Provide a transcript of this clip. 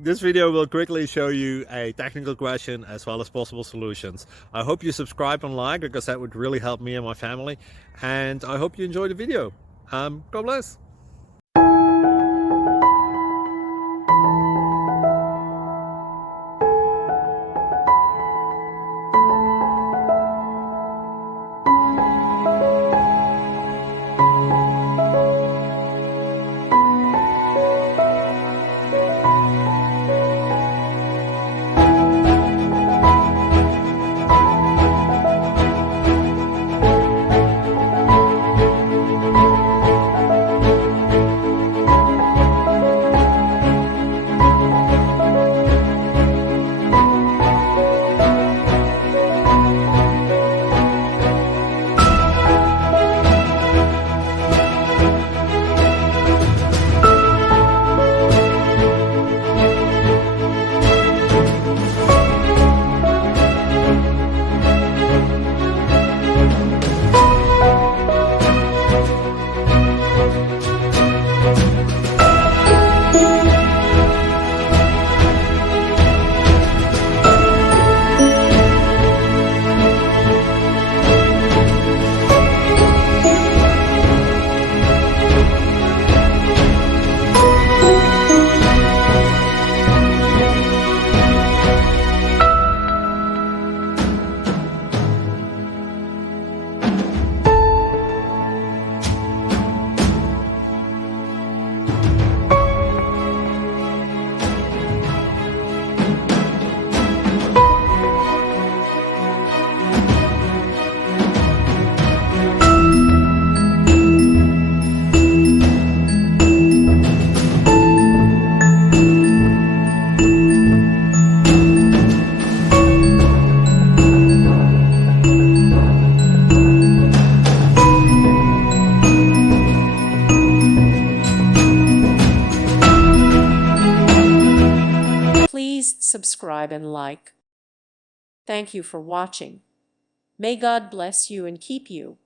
This video will quickly show you a technical question as well as possible solutions. I hope you subscribe and like, because that would really help me and my family. And I hope you enjoy the video. God bless. Please subscribe and like. Thank you for watching. May God bless you and keep you.